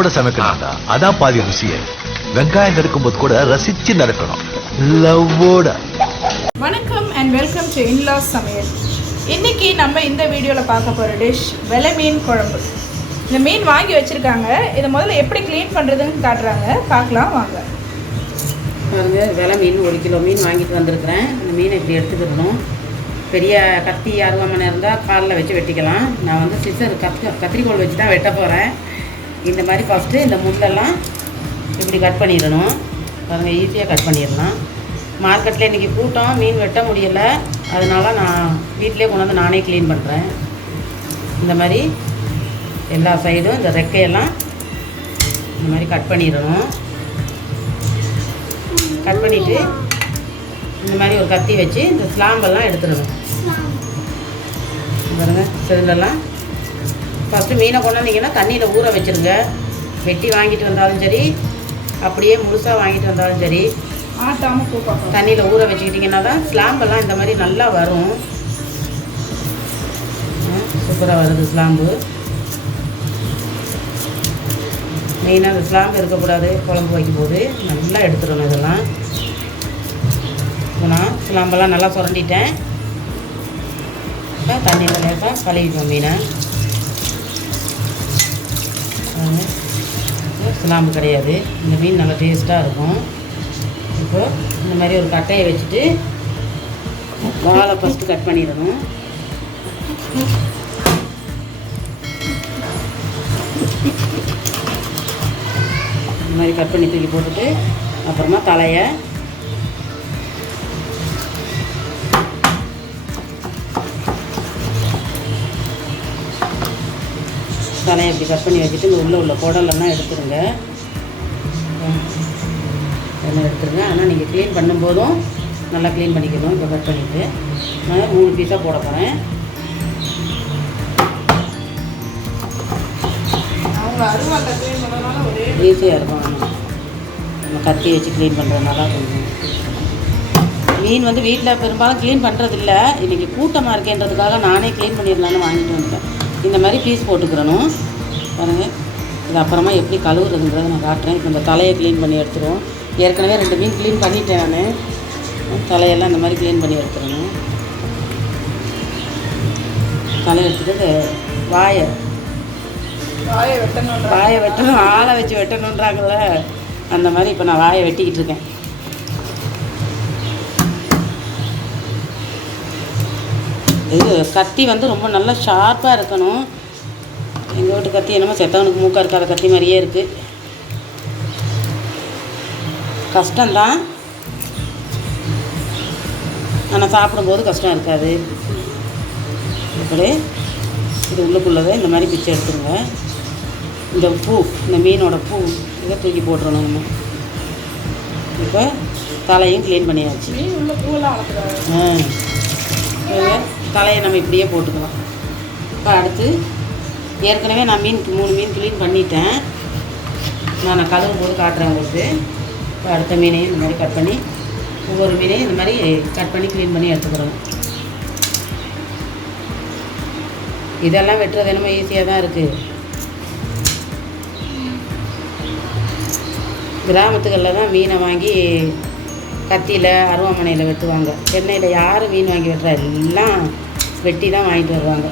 லவ்வோட சமைக்கணும்டா. அதான் பாதி ருசியே வெங்காயம் நறுக்கும் போது கூட ரசிச்சு நறுக்கணும். லவ்வோட. வணக்கம் அண்ட் வெல்கம் டு இன்லாஸ் சமையல். இன்னைக்கு நம்ம இந்த வீடியோவில் பார்க்க போகிற டிஷ் வெலை மீன் குழம்பு. இந்த மீன் வாங்கி வச்சுருக்காங்க. இதை முதல்ல எப்படி க்ளீன் பண்ணுறதுன்னு காட்டுறாங்க. பார்க்கலாம் வாங்க. பாருங்க விலை மீன் ஒரு கிலோ மீன் வாங்கிட்டு வந்திருக்கிறேன். அந்த மீனை இப்படி எடுத்துக்கிடணும் பெரிய கத்தி அருவாமனை இருந்தால் காலில் வச்சு வெட்டிக்கலாம். நான் வந்து சிசர் கத்தி கத்திரிக்கோல் வச்சு தான் வெட்ட போகிறேன் இந்த மாதிரி ஃபஸ்ட்டு இந்த முள்ளெல்லாம் இப்படி கட் பண்ணிடணும். பாருங்கள் ஈஸியாக கட் பண்ணிடலாம். மார்க்கெட்டில் இன்றைக்கி கூட்டம் மீன் வெட்ட முடியலை. அதனால நான் வீட்டிலே கொண்டு வந்து நானே க்ளீன் பண்ணுறேன் இந்த மாதிரி எல்லா சைடும் இந்த ரெக்கையெல்லாம் இந்த மாதிரி கட் பண்ணிடணும். கட் பண்ணிவிட்டு இந்த மாதிரி ஒரு கத்தி வச்சு இந்த ஸ்லாம்பெல்லாம் எடுத்துடணும். பாருங்க செதிலெல்லாம் ஃபஸ்ட்டு மீனை கொண்டாந்தீங்கன்னா தண்ணியில் ஊற வச்சுருங்க. வெட்டி வாங்கிட்டு வந்தாலும் சரி அப்படியே முழுசாக வாங்கிட்டு வந்தாலும் சரி தண்ணியில் ஊற வச்சுக்கிட்டிங்கன்னா தான் ஸ்லாம்பெல்லாம் இந்த மாதிரி நல்லா வரும். சூப்பராக வருது ஸ்லாம்பு மெயினாக அந்த ஸ்லாம்பு இருக்கக்கூடாது குழம்பு வைக்கும்போது. நல்லா எடுத்துடணும் இதெல்லாம். நான் ஸ்லாம்பெல்லாம் நல்லா சுரண்டிட்டேன். தண்ணியில் லேசாக கழுவிப்போம் மீனை. பாருங்க. ஸ்லாம்பு கிடையாது. இந்த மீன் நல்லா டேஸ்ட்டாக இருக்கும். இப்போ இந்த மாதிரி ஒரு கட்டையை வச்சுட்டு வாழை ஃபஸ்ட்டு கட் பண்ணிடணும். இந்த மாதிரி கட் பண்ணி தூக்கி போட்டுட்டு அப்புறமா தலையை தலையை இப்படி கட் பண்ணி வச்சுட்டு இந்த உள்ளே உள்ள குடலெல்லாம் எடுத்துருங்க. எல்லாம் எடுத்துருங்க. ஆனால் நீங்கள் க்ளீன் பண்ணும்போதும் நல்லா க்ளீன் பண்ணிக்கணும். இப்போ கட் பண்ணிவிட்டு நான் மூணு பீஸாக போட போகிறேன் ஈஸியாக இருக்கும். நம்ம கத்தி வச்சு க்ளீன் பண்ணுறதுனால கொஞ்சம். மீன் வந்து வீட்டில் பெரும்பாலும் க்ளீன் பண்ணுறதில்ல இன்றைக்கி கூட்டமாக இருக்கேன்றதுக்காக நானே க்ளீன் பண்ணிடலான்னு வாங்கிட்டு வந்துட்டேன். இந்த மாதிரி பீஸ் போட்டுக்கிறணும். பாருங்கள் இது அப்புறமா எப்படி கழுவுறதுங்கிறத நான் காட்டுறேன். இப்போ இந்த தலையை க்ளீன் பண்ணி எடுத்துருவோம். ஏற்கனவே ரெண்டு மீன் க்ளீன் பண்ணிட்டேன் நான். தலையெல்லாம் இந்த மாதிரி க்ளீன் பண்ணி எடுத்துடணும். தலையை எடுத்துட்டு வாயை. வாயை வெட்டணும் வாயை வெட்டணும் ஆளை வச்சு வெட்டணுன்றாங்கல்ல அந்த மாதிரி இப்போ நான் வாயை வெட்டிக்கிட்டு இருக்கேன். இது கத்தி வந்து ரொம்ப நல்லா ஷார்ப்பாக இருக்கணும். எங்கள் வீட்டு கத்தி என்னமோ செத்தவனுக்கு மூக்கா இருக்காத கத்தி மாதிரியே இருக்குது கஷ்டம்தான். ஆனால் சாப்பிடும்போது கஷ்டம் இருக்காது. இப்படி இது உள்ளுக்குள்ளதை இந்த மாதிரி பிச்சை எடுத்துருங்க. இந்த பூ இந்த மீனோட பூ இதை தூக்கி போட்டுறணும் நம்ம. இப்போ தலையும் க்ளீன் பண்ணியாச்சு. ஆ. தலையை நம்ம இப்படியே போட்டுக்கலாம். இப்போ அடுத்து ஏற்கனவே நான் மீன் மூணு மீன் க்ளீன் பண்ணிட்டேன். நான் கதவு போட்டு காட்டுறேன் உங்களுக்கு. இப்போ அடுத்த மீனையும் இந்த மாதிரி கட் பண்ணி ஒவ்வொரு மீனையும் இந்த மாதிரி கட் பண்ணி க்ளீன் பண்ணி எடுத்துக்கிறோம். இதெல்லாம் வெட்டுறது என்னமோ ஈஸியாக தான் இருக்குது கிராமத்துகளில் தான் மீனை வாங்கி கத்தியில் அருவாமனையில் வெட்டுவாங்க. சென்னையில் யார் மீன் வாங்கி வெட்டுறா? எல்லாம் வெட்டி தான் வாங்கிட்டு வருவாங்க.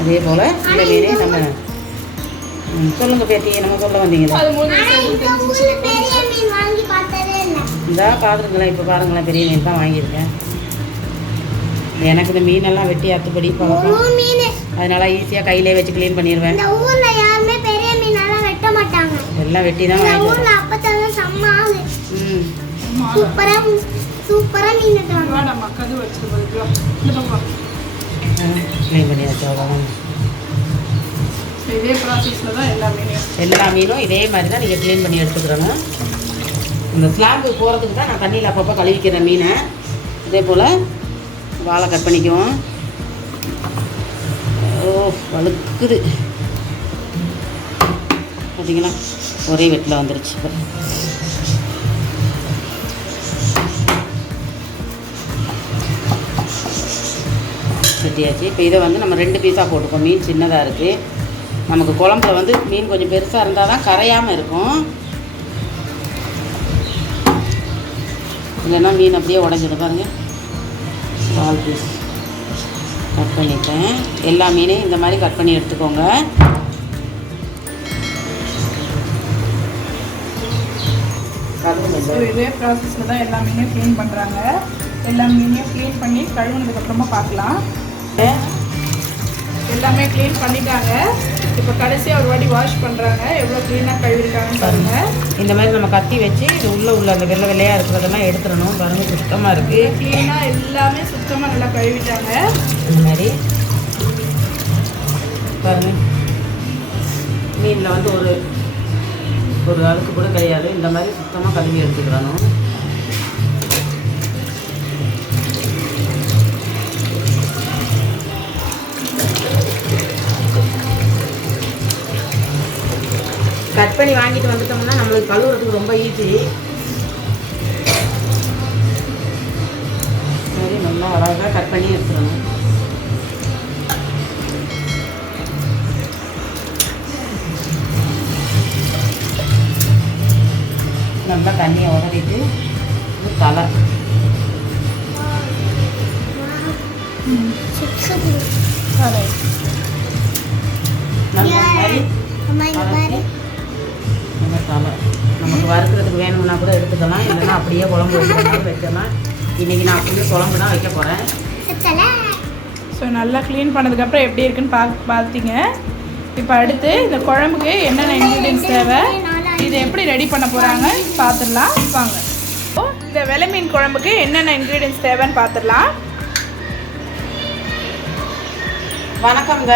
அதே போல் இந்த மீனே நம்ம ம், சொல்லுங்க பேத்தி நம்ம சொல்ல வந்தீங்களா அது மூணு இந்த பாருங்களேன் இப்போ பாருங்களேன் பெரிய மீன் தான் வாங்கியிருக்கேன். எனக்கு இந்த மீனெல்லாம் வெட்டி அத்துப்படி பழக்கம். அதனால ஈஸியாக கையிலே வச்சு க்ளீன் பண்ணிடுவேன் இந்த ஊர்ல யாருமே பெரிய மீனெல்லாம் வெட்ட மாட்டாங்க. எல்லாம் வெட்டி தான் வாங்கிட்டு சூப்பரா சூப்பரா மீன் வெட்டுவாங்க வேண்டாம்மா கது வச்சுட்டு போய்க்கலாம் இந்த பக்கம் இதே ப்ராசஸில் தான் எல்லா மீனையும் எல்லா மீனும் இதே மாதிரி தான் நீங்கள் க்ளீன் பண்ணி எடுத்துக்கிறோங்க இந்த ஸ்லாம்பு போகிறதுக்கு தான் நான் தண்ணியில் அப்பப்போ கழுவிக்கிறேன் மீனை. இதே போல் வாழை கட் பண்ணிக்குவோம். ஓ வழுக்குது. பார்த்தீங்களா ஒரே வெட்டில் வந்துருச்சு. வெட்டியாச்சு இப்போ இதை வந்து நம்ம ரெண்டு பீஸாக போட்டுக்கோம் மீன் சின்னதாக இருக்குது நமக்கு குழம்புல வந்து மீன் கொஞ்சம் பெருசாக இருந்தால் தான் கரையாமல் இருக்கும். இல்லைன்னா மீன் அப்படியே உடஞ்சிடும் பாருங்கள் கால் பீஸ் கட் பண்ணிட்டேன். எல்லா மீனையும் இந்த மாதிரி கட் பண்ணி எடுத்துக்கோங்க. இதே ப்ராசஸில் தான் எல்லா மீனையும் க்ளீன் பண்ணுறாங்க எல்லா மீனையும் க்ளீன் பண்ணி கழுவுனதுக்கப்புறமா பார்க்கலாம். எல்லாமே க்ளீன் பண்ணிட்டாங்க. இப்போ கடைசியாக ஒரு வாட்டி வாஷ் பண்ணுறாங்க எவ்வளோ க்ளீனாக கழுவிருக்காங்கன்னு பாருங்கள் இந்த மாதிரி நம்ம கத்தி வச்சு இது உள்ளே உள்ள அந்த வெள்ளை வெள்ளையாக இருக்கிறதெல்லாம் எடுத்துடணும். பாருங்க சுத்தமாக இருக்குது க்ளீனாக எல்லாமே சுத்தமாக நல்லா கழுவிட்டாங்க. இந்த மாதிரி. பாருங்க. மீனில் வந்து ஒரு ஒரு அழுக்கு கூட கிடையாது. இந்த மாதிரி சுத்தமாக கழுவி எடுத்துக்கிறணும் கட் பண்ணி வாங்கிட்டு வந்துட்டோம்னா நம்மளுக்கு கழுவுறதுக்கு ரொம்ப ஈஸி மாதிரி நல்லா அழகாக கட் பண்ணி எடுத்துடணும். நல்லா தண்ணியை உதறிட்டு இது தலை. நல்லா தலை நமக்கு வறுக்கிறதுக்கு வேணும்னா கூட எடுத்துக்கலாம். இல்லைன்னா அப்படியே குழம்பு வைக்கிறதுனாலும் வைக்கலாம். இன்றைக்கி நான் அப்படியே குழம்பு தான் வைக்க போகிறேன் ஸோ நல்லா க்ளீன் பண்ணதுக்கப்புறம் எப்படி இருக்குன்னு பா பார்த்தீங்க? இப்போ அடுத்து இந்த குழம்புக்கு என்னென்ன இன்க்ரீடியன்ஸ் தேவை? இது எப்படி ரெடி பண்ண போகிறாங்க பார்த்துடலாம். வாங்க. இப்போ இந்த வெலை மீன் குழம்புக்கு என்னென்ன இன்க்ரீடியன்ஸ் தேவைன்னு பார்த்துடலாம். வணக்கம்ங்க.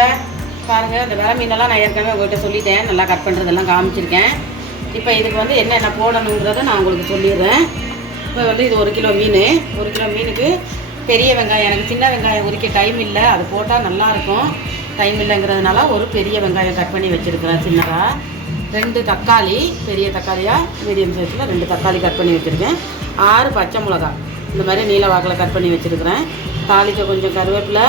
பாருங்கள் இந்த வேலை மீனெல்லாம் நான் ஏற்கனவே உங்கள்கிட்ட சொல்லிட்டேன். நல்லா கட் பண்ணுறதெல்லாம் காமிச்சிருக்கேன். இப்போ இதுக்கு வந்து என்னென்ன போடணுங்கிறத நான் உங்களுக்கு சொல்லிடுறேன். இப்போ வந்து இது ஒரு கிலோ மீன். ஒரு கிலோ மீனுக்கு பெரிய வெங்காயம். எனக்கு சின்ன வெங்காயம் உரிக்க டைம் இல்லை. அது போட்டால் நல்லாயிருக்கும். டைம் இல்லைங்கிறதுனால ஒரு பெரிய வெங்காயம் கட் பண்ணி வச்சுருக்கிறேன் சின்னதாக ரெண்டு தக்காளி பெரிய தக்காளியாக மீடியம் சைஸில் ரெண்டு தக்காளி கட் பண்ணி வச்சுருக்கேன். ஆறு பச்சை மிளகா. இந்த மாதிரி நீல வாக்கில் கட் பண்ணி வச்சுருக்கிறேன். தாளிக்க கொஞ்சம் கருவேப்பிலை.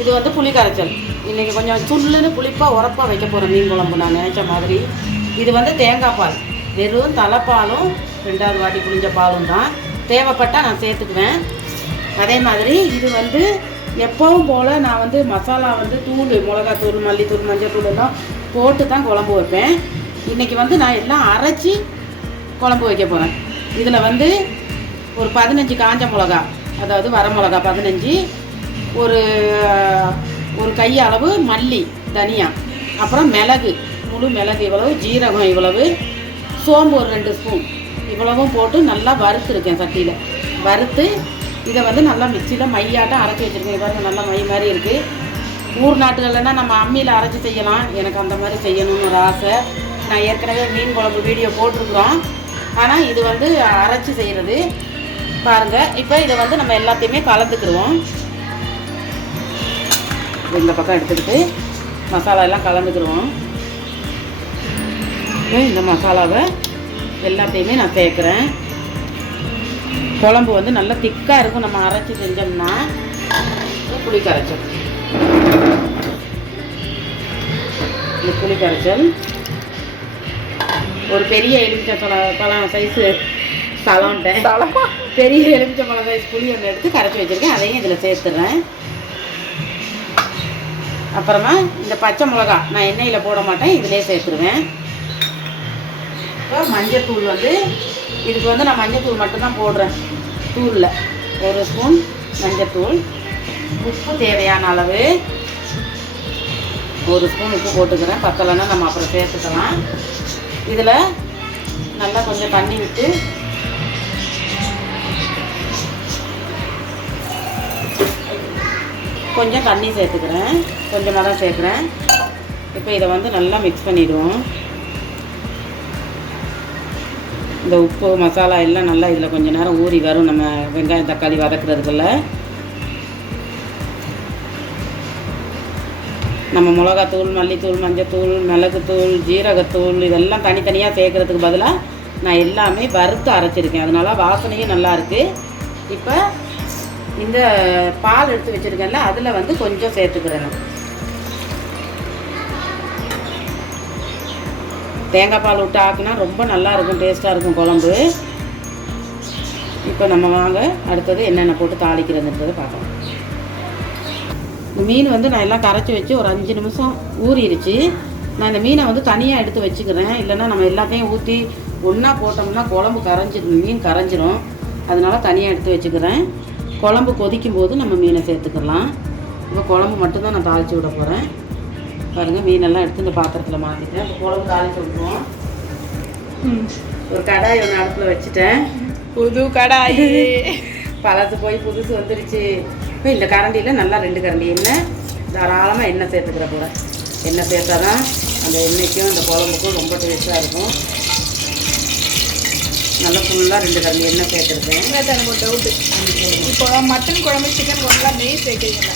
இது வந்து புளி கரைச்சல் இன்றைக்கி கொஞ்சம் சுல்லுன்னு புளிப்பாக உரப்பாக வைக்க போகிறேன் மீன் குழம்பு நான் நினைச்ச மாதிரி. இது வந்து தேங்காய் பால். வெறும் தலைப்பாலும் ரெண்டாவது வாட்டி புளிஞ்ச பாலும் தான். தேவைப்பட்டால் நான் சேர்த்துக்குவேன். அதே மாதிரி இது வந்து எப்பவும் போல் நான் வந்து மசாலா வந்து தூள் மிளகாத்தூள் மல்லித்தூள் மஞ்சள் தூள் எல்லாம் போட்டு தான் குழம்பு வைப்பேன். இன்றைக்கி வந்து நான் எல்லாம் அரைச்சி குழம்பு வைக்க போகிறேன் இதில் வந்து ஒரு பதினஞ்சு காஞ்ச மிளகா அதாவது வர மிளகா பதினஞ்சு ஒரு ஒரு கை அளவு மல்லி தனியா அப்புறம் மிளகு முழு மிளகு இவ்வளவு ஜீரகம் இவ்வளவு சோம்பு ஒரு ரெண்டு ஸ்பூன் இவ்வளவும் போட்டு நல்லா வறுத்துருக்கேன் சட்டியில். வறுத்து இதை வந்து நல்லா மிக்சியில் மையாட்டம் அரைச்சி வச்சுருக்கேன். பாருங்க நல்லா மை மாதிரி இருக்குது ஊர் நாட்டுகள்லனா நம்ம அம்மியில் அரைச்சி செய்யலாம். எனக்கு அந்த மாதிரி செய்யணும்னு ஒரு ஆசை. நான் ஏற்கனவே மீன் குழம்பு வீடியோ போட்டிருக்கிறோம். ஆனால் இது வந்து அரைச்சி செய்கிறது பாருங்கள் இப்போ இதை வந்து நம்ம எல்லாத்தையுமே கலந்துக்கிடுவோம். இந்த பக்கம் எடுத்துக்கிட்டு மசாலா எல்லாம் கலந்துக்கிடுவோம். இப்போ இந்த மசாலாவை எல்லாத்தையுமே நான் சேர்க்குறேன். குழம்பு வந்து நல்லா திக்காக இருக்கும். நம்ம அரைச்சி செஞ்சோம்னா புளி கரைச்சல். இந்த புளி கரைச்சல். ஒரு பெரிய எலுமிச்சை பழம் பழம் சைஸு சலம்ட்டேன் பெரிய எலுமிச்சை பழம் சைஸ் புளி ஒன்று எடுத்து கரைச்சி வச்சுருக்கேன். அதையும் இதில் சேர்த்துறேன். அப்புறமா இந்த பச்சை மிளகா நான் எண்ணெயில் போட மாட்டேன். இதிலே சேர்த்துருவேன். இப்போ மஞ்சத்தூள் வந்து இதுக்கு வந்து நான் மஞ்சத்தூள் மட்டும்தான் போடுறேன். தூளில் ஒரு ஸ்பூன் மஞ்சத்தூள். உப்பு தேவையான அளவு. ஒரு ஸ்பூன் உப்பு போட்டுக்கிறேன். பத்தலைன்னா நம்ம அப்புறம் சேர்த்துக்கலாம். இதில் நல்லா கொஞ்சம் தண்ணி விட்டு கொஞ்சம் தண்ணி சேர்த்துக்கிறேன். கொஞ்சமாக தான் சேர்க்குறேன். இப்போ இதை வந்து நல்லா மிக்ஸ் பண்ணிவிடுவோம் இந்த உப்பு மசாலா எல்லாம் நல்லா இதில் கொஞ்சம் நேரம் ஊறி வரும். நம்ம வெங்காயம் தக்காளி வதக்குறதுக்குள்ள. நம்ம மிளகாத்தூள் மல்லித்தூள் மஞ்சத்தூள் மிளகுத்தூள் ஜீரகத்தூள் இதெல்லாம் தனித்தனியாக சேர்க்குறதுக்கு பதிலாக நான் எல்லாமே வறுத்து அரைச்சிருக்கேன். அதனால வாசனையும் நல்லாயிருக்கு இப்போ இந்த பால் எடுத்து வச்சுருக்கேன்ல அதில் வந்து கொஞ்சம் சேர்த்துக்கிறேன். தேங்காய் பால் விட்டு ஆக்குனா ரொம்ப நல்லா இருக்கும் டேஸ்ட்டாக இருக்கும் குழம்பு. இப்போ நம்ம வாங்க அடுத்தது என்னென்ன போட்டு தாளிக்கிறதுன்றதை பார்க்கலாம். இந்த மீன் வந்து நான் எல்லாம் கரைச்சி வச்சு ஒரு அஞ்சு நிமிஷம் ஊறிடுச்சு. நான் இந்த மீனை வந்து தனியாக எடுத்து வச்சுக்கிறேன். இல்லைன்னா நம்ம எல்லாத்தையும் ஊற்றி ஒன்றா போட்டோம்னா குழம்பு கரைஞ்சிடும் மீன் கரைஞ்சிரும். அதனால தனியாக எடுத்து வச்சுக்கிறேன். குழம்பு கொதிக்கும் போது நம்ம மீனை சேர்த்துக்கலாம். இப்போ குழம்பு மட்டும்தான் நான் தாளித்து விட போகிறேன் பாருங்கள் மீனெல்லாம் எடுத்து இந்த பாத்திரத்தில் மாற்றிட்டேன் இப்போ குழம்பு தாளித்து விட்டுருவோம் ஒரு கடாய் ஒன்று அடுப்பில் வச்சுட்டேன். புது கடாயி. பழசு போய் புதுசு வந்துருச்சு. இப்போ இந்த கரண்டியில் நல்லா ரெண்டு கரண்டி எண்ணெய் தாராளமாக எண்ணெய் சேர்த்துக்கிற போகிறேன் எண்ணெய் சேர்த்தா தான் அந்த எண்ணெய்க்கும் அந்த குழம்புக்கும் ரொம்ப டேஸ்ட்டாக இருக்கும். நல்லா ஃபுல்லாக ரெண்டு கரண்டி எண்ணெய் சேர்த்துருக்கேன். எனக்கு ஒரு டவுட்டு இப்போ மட்டன் குழம்பு சிக்கன் குழம்புலாம் நெய் சேர்க்குறீங்களா?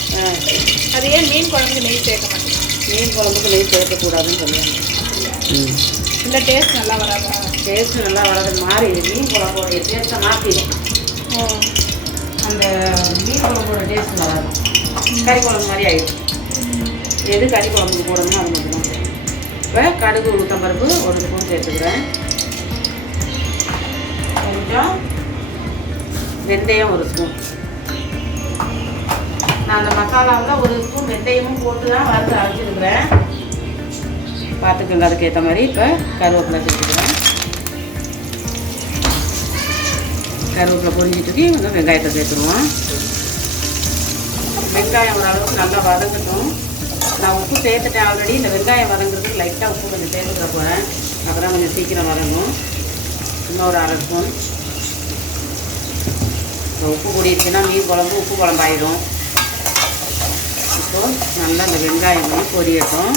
அது ஏன் மீன் குழம்புக்கு நெய் சேர்க்க மாட்டேங்க? மீன் குழம்புக்கு நெய் சேர்க்கக்கூடாதுன்னு சொல்லுவாங்க ம். இந்த டேஸ்ட் நல்லா வராதா? டேஸ்ட்டு நல்லா வர்றது மாறிடுது மீன் குழம்போடைய டேஸ்ட்டை மாற்றிடும் அந்த மீன் குழம்போட டேஸ்ட் வராது. கறி குழம்பு மாதிரி ஆயிடும். எது கறி குழம்புக்கு போடணுமோ அது மட்டும் தான் இப்போ கடுகு உளுத்தம் பருப்பு ஒரு ஸ்பூன் சேர்த்துக்கிறேன். கொஞ்சம் வெந்தயம் ஒரு ஸ்பூன். நான் அந்த மசாலாவில் ஒரு ஸ்பூன் வெந்தயமும் போட்டு தான் வறுத்து அரைச்சிருக்கிறேன். பார்த்துக்கோங்க அதுக்கேற்ற மாதிரி இப்போ கருவேப்பிலை சேர்த்துக்கிறேன் கருவேப்பிலை பொரிஞ்சிட்டு இன்னும் வெங்காயத்தை சேர்த்துருவோம். வெங்காயம் ஓரளவுக்கு நல்லா வதங்கட்டும். நான் உப்பு சேர்த்துட்டேன் ஆல்ரெடி இந்த வெங்காயம் வதங்குறதுக்கு லைட்டாக உப்பு கொஞ்சம் சேர்த்துக்கிற போகிறேன் அப்போ தான் கொஞ்சம் சீக்கிரம் வதங்கும். இன்னொரு அரை ஸ்பூன். உப்பு கூடிடுச்சுன்னா மீன் குழம்பு உப்பு குழம்பாயிடும் இப்போ நல்லா இந்த வெங்காயம் வந்து பொரியட்டும்.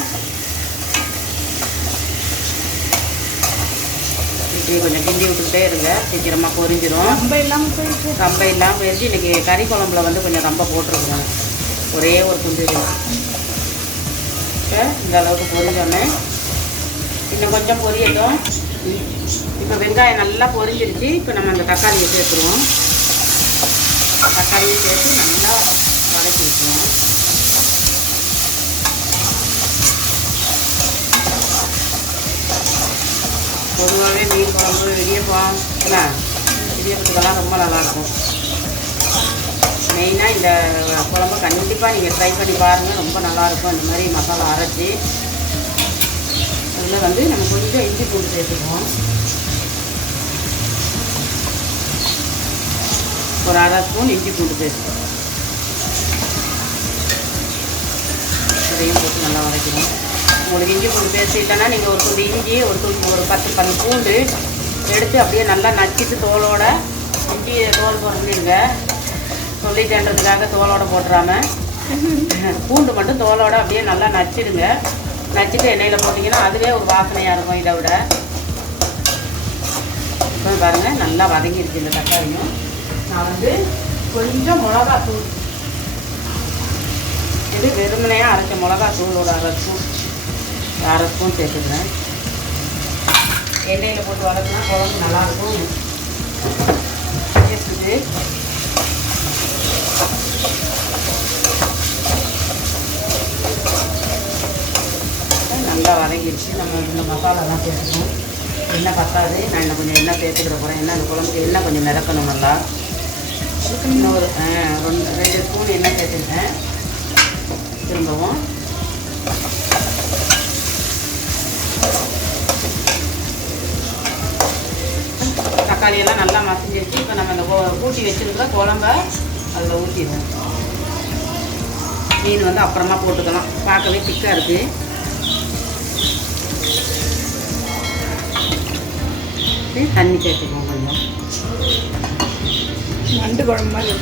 இப்படி கொஞ்சம் கிண்டி விட்டுக்கிட்டே இருங்க. சீக்கிரமாக பொரிஞ்சிடும் ரொம்ப இல்லாமல் போயிட்டு ரம்பை இல்லாமல் போயிடுச்சு இன்றைக்கி கறி குழம்புல வந்து கொஞ்சம் ரம்பை போட்டிருக்கோம் ஒரே ஒரு குஞ்சு. இப்போ இந்த அளவுக்கு பொரிஞ்சோன்னே இன்னும் கொஞ்சம் பொரியட்டும். இப்போ வெங்காயம் நல்லா பொரிஞ்சிருச்சு. இப்போ நம்ம அந்த தக்காளியை சேர்த்துருவோம். தக்காளியை சேர்த்து நல்லா வதக்கி விட்டுருவோம். பொதுவாகவே மீன் குழம்பு இடியப்பம் என்ன இடியப்பத்துக்கெல்லாம் ரொம்ப நல்லாயிருக்கும். மெயினாக இந்த குழம்பு கண்டிப்பாக நீங்கள் ட்ரை பண்ணி பாருங்கள் ரொம்ப நல்லாயிருக்கும். இந்த மாதிரி மசாலா அரைச்சி. அதில் வந்து நம்ம கொஞ்சம் இஞ்சி பூண்டு சேர்த்துக்குவோம். ஒரு அரை ஸ்பூன் இஞ்சி பூண்டு சேர்த்துக்குவோம். இதையும் போட்டு நல்லா வதக்கணும் உங்களுக்கு இஞ்சி பூண்டு பேஸ்ட் இல்லைன்னா நீங்கள் ஒரு துண்டு இஞ்சி ஒரு துண்டு ஒரு பத்து பத்து பூண்டு எடுத்து அப்படியே நல்லா நச்சிட்டு தோலோட இஞ்சி தோல் போடுறீங்க சொல்லிட்டேன்றதுக்காக தோலோட போட்டுறாம. பூண்டு மட்டும் தோலோட அப்படியே நல்லா நச்சிடுங்க. நச்சுட்டு எண்ணெயில் போட்டிங்கன்னா அதுவே ஒரு வாசனையாக இருக்கும் இதை விட. இப்போ பாருங்கள் நல்லா வதங்கிடுச்சு இந்த தக்காளியும். நான் வந்து கொஞ்சம் மிளகா தூள் இது வெறுமனையாக அரைச்ச மிளகா தூள் ஒரு அரை ஸ்பூன் சேர்த்துக்கிறேன். எண்ணெயில் போட்டு வதக்கினா குழம்பு நல்லாயிருக்கும். டேஸ்ட்டுக்கு நல்லா வதங்கிடுச்சு. நம்ம இந்த மசாலாலாம் சேர்த்துக்கணும். எண்ணெய் பத்தாது. நான் இன்னும் கொஞ்சம் எண்ணெய் சேர்த்துக்கிற போகிறேன் எண்ணெய் அந்த குழம்புக்கு எண்ணெய் கொஞ்சம் மிதக்கணும் நல்லா. ஆ, ரெண்டு ரெண்டு ஸ்பூன் எண்ணெய் சேர்த்துருக்கேன் திரும்பவும். தக்காளி எல்லாம் நல்லா மசிஞ்சிருச்சு இப்போ நம்ம இந்த கொ- கூட்டி வச்சிருக்க குழம்ப அதில் ஊற்றிடுவோம் மீன் வந்து அப்புறமா போட்டுக்கலாம். பார்க்கவே திக்காக இருக்குது தண்ணி சேர்த்துக்குவோம் கொஞ்சம். நண்டு குழம்பு மாதிரி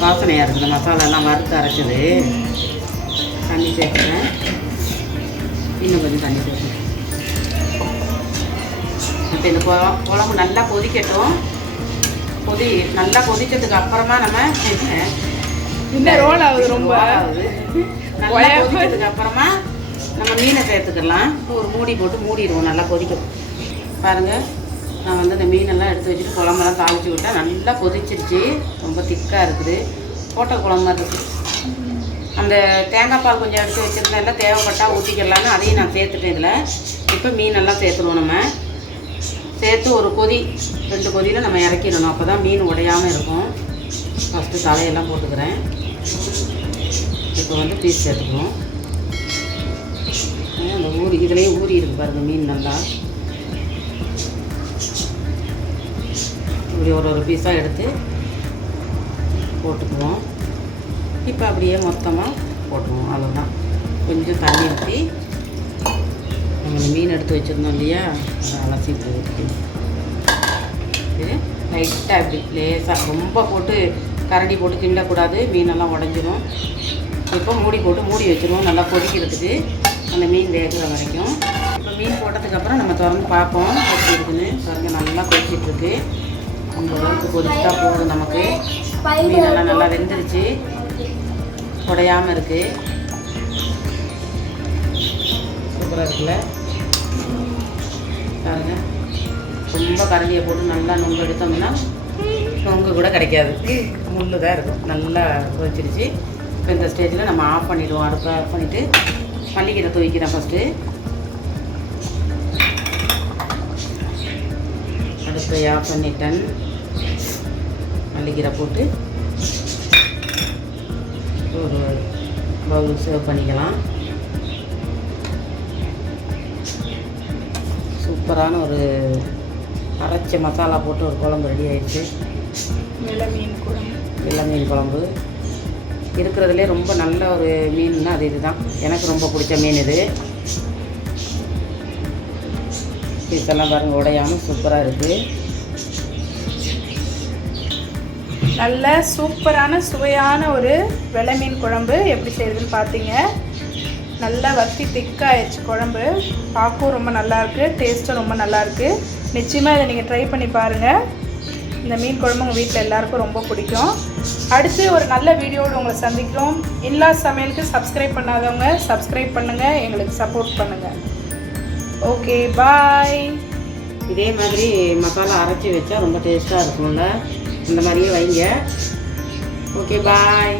வாசனையாக இருக்குது மசாலாலாம் வறுத்து அரைச்சது. தண்ணி சேர்க்குறேன் இன்னும் கொஞ்சம் தண்ணி சேர்க்குறேன் இப்போ இந்த குழ- குழம்பு நல்லா கொதிக்கட்டும். கொதி நல்லா கொதிச்சதுக்கு அப்புறமா நம்ம இன்னும் ரோல் ஆகுது ரொம்ப. நல்லா கொதிச்சதுக்கு அப்புறமா நம்ம மீனை சேர்த்துக்கலாம். ஒரு மூடி போட்டு மூடிடுவோம் நல்லா கொதிக்கும். பாருங்க நான் வந்து இந்த மீனெல்லாம் எடுத்து வச்சுட்டு குழம்பெல்லாம் தாளிச்சு விட்டேன் நல்லா கொதிச்சிருச்சு. ரொம்ப திக்காக இருக்குது. ஹோட்டல் குழம்பு இருக்குது அந்த தேங்காய் பால் கொஞ்சம் எடுத்து வச்சுருந்தேன்ல தேவைப்பட்டா ஊற்றிக்கலான்னு அதையும் நான் சேர்த்துட்டேன் இதில். இப்போ மீனெல்லாம் சேர்த்துருவோம் நம்ம. சேர்த்து ஒரு கொதி ரெண்டு கொதியில் நம்ம இறக்கிடணும். அப்போ தான் மீன் உடையாமல் இருக்கும். ஃபஸ்ட்டு தலையெல்லாம் போட்டுக்கிறேன். இப்போ வந்து பீஸ் சேர்த்துக்கணும். அந்த ஊறி இதுலேயே ஊறி இருக்கு பாருங்கள் மீன் நல்லா. இப்படி ஒரு ஒரு பீஸாக எடுத்து போட்டுக்குவோம். இப்போ அப்படியே மொத்தமாக போட்டுருவோம் அவ்வளோதான் கொஞ்சம் தண்ணி ஊற்றி நம்ம மீன் எடுத்து வச்சுருந்தோம் இல்லையா? அதை அலசி போட்டு. லைட்டாக அப்படி லேசாக ரொம்ப போட்டு கரடி போட்டு கிண்டக்கூடாது. மீனெல்லாம் உடஞ்சிரும். இப்போ மூடி போட்டு மூடி வச்சுருவோம். நல்லா கொதிக்கிறதுக்கு அந்த மீன் வேகிற வரைக்கும். இப்போ மீன் போட்டதுக்கப்புறம் நம்ம திறந்து பார்ப்போம். எப்படி இருக்குன்னு. பாருங்க நல்லா கொதிச்சிட்டு அந்த அளவுக்கு கொதிச்சா போகுது நமக்கு. மீனெல்லாம் நல்லா வெந்துருச்சு. உடையாமல் இருக்குது சூப்பராக இருக்குல்ல? பாருங்க. ரொம்ப கரண்டியை போட்டு நல்லா நொங்கு எடுத்தோம்னா நொங்கு கூட கிடைக்காது. முள்ளு தான் இருக்கும். நல்லா கொதிச்சிருச்சு. இப்போ இந்த ஸ்டேஜில் நம்ம ஆஃப் பண்ணிவிடுவோம் அடுப்பை ஆஃப் பண்ணிவிட்டு மல்லிக்கீரை துவைக்கிறேன் ஃபஸ்ட்டு அடுப்பை ஆஃப் பண்ணிட்டேன். மல்லிக்கீரை போட்டு ஒரு பவுல் சேவ் பண்ணிக்கலாம். சூப்பரான ஒரு அரைச்ச மசாலா போட்டு ஒரு குழம்பு ரெடி ஆயிடுச்சு. வெள்ளை மீன் குழம்பு. வெள்ளை மீன் குழம்பு. இருக்கிறதுலே ரொம்ப நல்ல ஒரு மீன்னா அது இதுதான். எனக்கு ரொம்ப பிடிச்ச மீன் இது. பீஸ் எல்லாம் பாருங்கள் உடையாமல் சூப்பராக இருக்குது நல்ல சூப்பரான சுவையான ஒரு வெள்ளை மீன் குழம்பு எப்படி செய்யுதுன்னு பார்த்தீங்க நல்லா வத்தி திக்காகிடுச்சு குழம்பு. பார்க்கவும் ரொம்ப நல்லாயிருக்கு டேஸ்ட்டும் ரொம்ப நல்லாயிருக்கு. நிச்சயமாக இதை நீங்கள் ட்ரை பண்ணி பாருங்கள் இந்த மீன் குழம்பு உங்கள் வீட்டில் எல்லாருக்கும் ரொம்ப பிடிக்கும். அடுத்து ஒரு நல்ல வீடியோடு உங்களை சந்திக்கிறோம். எல்லா சமையலுக்கு சப்ஸ்கிரைப் பண்ணாதவங்க சப்ஸ்கிரைப் பண்ணுங்கள் எங்களுக்கு சப்போர்ட் பண்ணுங்கள் ஓகே பாய் இதே மாதிரி மசாலா அரைச்சி வச்சா ரொம்ப டேஸ்ட்டாக இருக்கும்ல. இந்த மாதிரியே வைங்க. ஓகே பாய்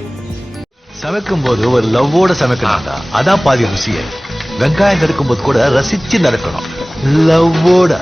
சமைக்கும் போது ஒரு லவ்வோட சமைக்கணும்டா. அதான் பாதி ருசியே வெங்காயம் நறுக்கும் போது கூட ரசிச்சு நடக்கணும் லவ்வோட.